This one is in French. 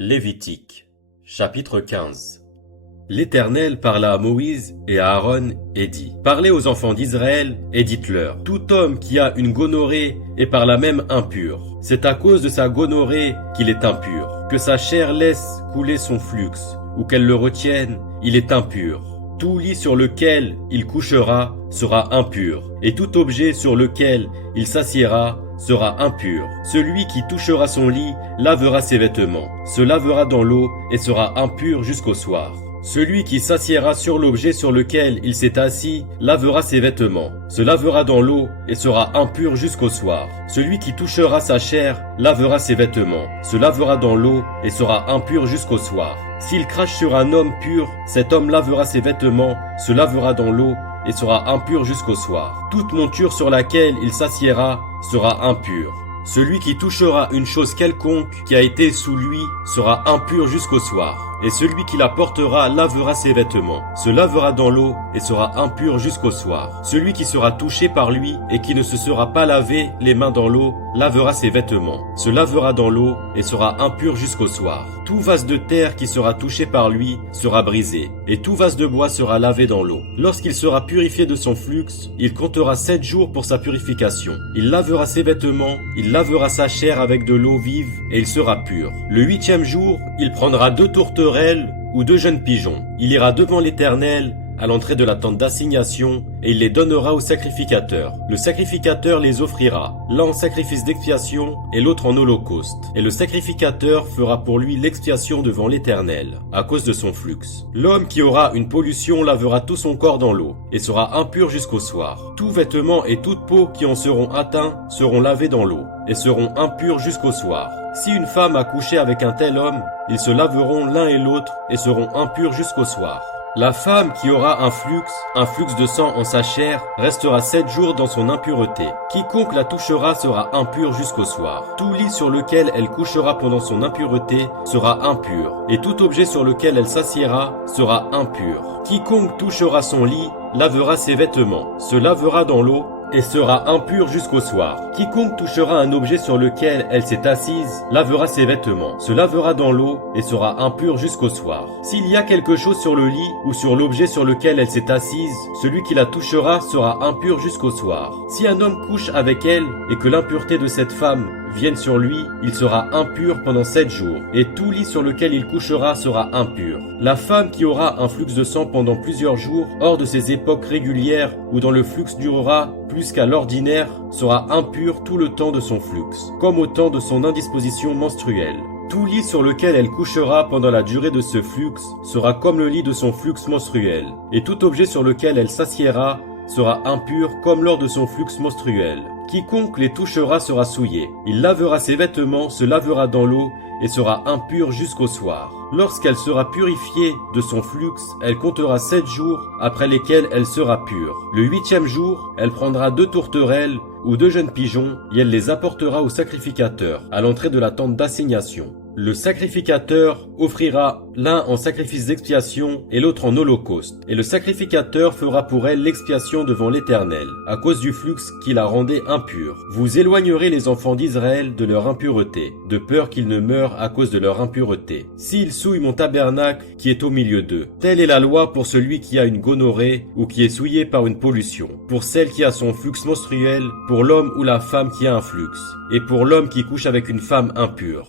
Lévitique, chapitre 15. L'Éternel parla à Moïse et à Aaron et dit: Parlez aux enfants d'Israël et dites-leur: Tout homme qui a une gonorrhée est par là même impur. C'est à cause de sa gonorrhée qu'il est impur. Que sa chair laisse couler son flux, ou qu'elle le retienne, il est impur. Tout lit sur lequel il couchera sera impur, et tout objet sur lequel il s'assiera sera impur. Celui qui touchera son lit lavera ses vêtements, se lavera dans l'eau et sera impur jusqu'au soir. Celui qui s'assiera sur l'objet sur lequel il s'est assis lavera ses vêtements, se lavera dans l'eau et sera impur jusqu'au soir. Celui qui touchera sa chair lavera ses vêtements, se lavera dans l'eau et sera impur jusqu'au soir. S'il crache sur un homme pur, cet homme lavera ses vêtements, se lavera dans l'eau et sera impur jusqu'au soir. Toute monture sur laquelle il s'assiera sera impure. Celui qui touchera une chose quelconque qui a été sous lui sera impur jusqu'au soir. Et celui qui la portera lavera ses vêtements, se lavera dans l'eau et sera impur jusqu'au soir. Celui qui sera touché par lui et qui ne se sera pas lavé les mains dans l'eau, lavera ses vêtements, se lavera dans l'eau et sera impur jusqu'au soir. Tout vase de terre qui sera touché par lui sera brisé, et tout vase de bois sera lavé dans l'eau. Lorsqu'il sera purifié de son flux, il comptera 7 jours pour sa purification. Il lavera ses vêtements, il lavera sa chair avec de l'eau vive et il sera pur. Le 8e jour, il prendra 2 tourterelles ou 2 jeunes pigeons. Il ira devant l'Éternel à l'entrée de la tente d'assignation et il les donnera au sacrificateur. Le sacrificateur les offrira, l'un en sacrifice d'expiation et l'autre en holocauste. Et le sacrificateur fera pour lui l'expiation devant l'Éternel, à cause de son flux. L'homme qui aura une pollution lavera tout son corps dans l'eau et sera impur jusqu'au soir. Tout vêtement et toute peau qui en seront atteints seront lavés dans l'eau et seront impurs jusqu'au soir. Si une femme a couché avec un tel homme, ils se laveront l'un et l'autre et seront impurs jusqu'au soir. La femme qui aura un flux de sang en sa chair, restera 7 jours dans son impureté. Quiconque la touchera sera impur jusqu'au soir. Tout lit sur lequel elle couchera pendant son impureté sera impur, et tout objet sur lequel elle s'assiera sera impur. Quiconque touchera son lit lavera ses vêtements, se lavera dans l'eau et sera impur jusqu'au soir. Quiconque touchera un objet sur lequel elle s'est assise lavera ses vêtements, se lavera dans l'eau et sera impur jusqu'au soir. S'il y a quelque chose sur le lit ou sur l'objet sur lequel elle s'est assise, celui qui la touchera sera impur jusqu'au soir. Si un homme couche avec elle et que l'impureté de cette femme vienne sur lui, il sera impur pendant 7 jours, et tout lit sur lequel il couchera sera impur. La femme qui aura un flux de sang pendant plusieurs jours, hors de ses époques régulières, ou dont le flux durera plus qu'à l'ordinaire, sera impure tout le temps de son flux, comme au temps de son indisposition menstruelle. Tout lit sur lequel elle couchera pendant la durée de ce flux sera comme le lit de son flux menstruel, et tout objet sur lequel elle s'assiera sera impur comme lors de son flux menstruel. Quiconque les touchera sera souillé. Il lavera ses vêtements, se lavera dans l'eau et sera impur jusqu'au soir. Lorsqu'elle sera purifiée de son flux, elle comptera 7 jours après lesquels elle sera pure. Le 8e jour, elle prendra 2 tourterelles ou 2 jeunes pigeons et elle les apportera au sacrificateur à l'entrée de la tente d'assignation. Le sacrificateur offrira l'un en sacrifice d'expiation et l'autre en holocauste. Et le sacrificateur fera pour elle l'expiation devant l'Éternel, à cause du flux qui la rendait impure. Vous éloignerez les enfants d'Israël de leur impureté, de peur qu'ils ne meurent à cause de leur impureté. S'ils souillent mon tabernacle qui est au milieu d'eux, telle est la loi pour celui qui a une gonorrhée ou qui est souillé par une pollution, pour celle qui a son flux menstruel, pour l'homme ou la femme qui a un flux, et pour l'homme qui couche avec une femme impure.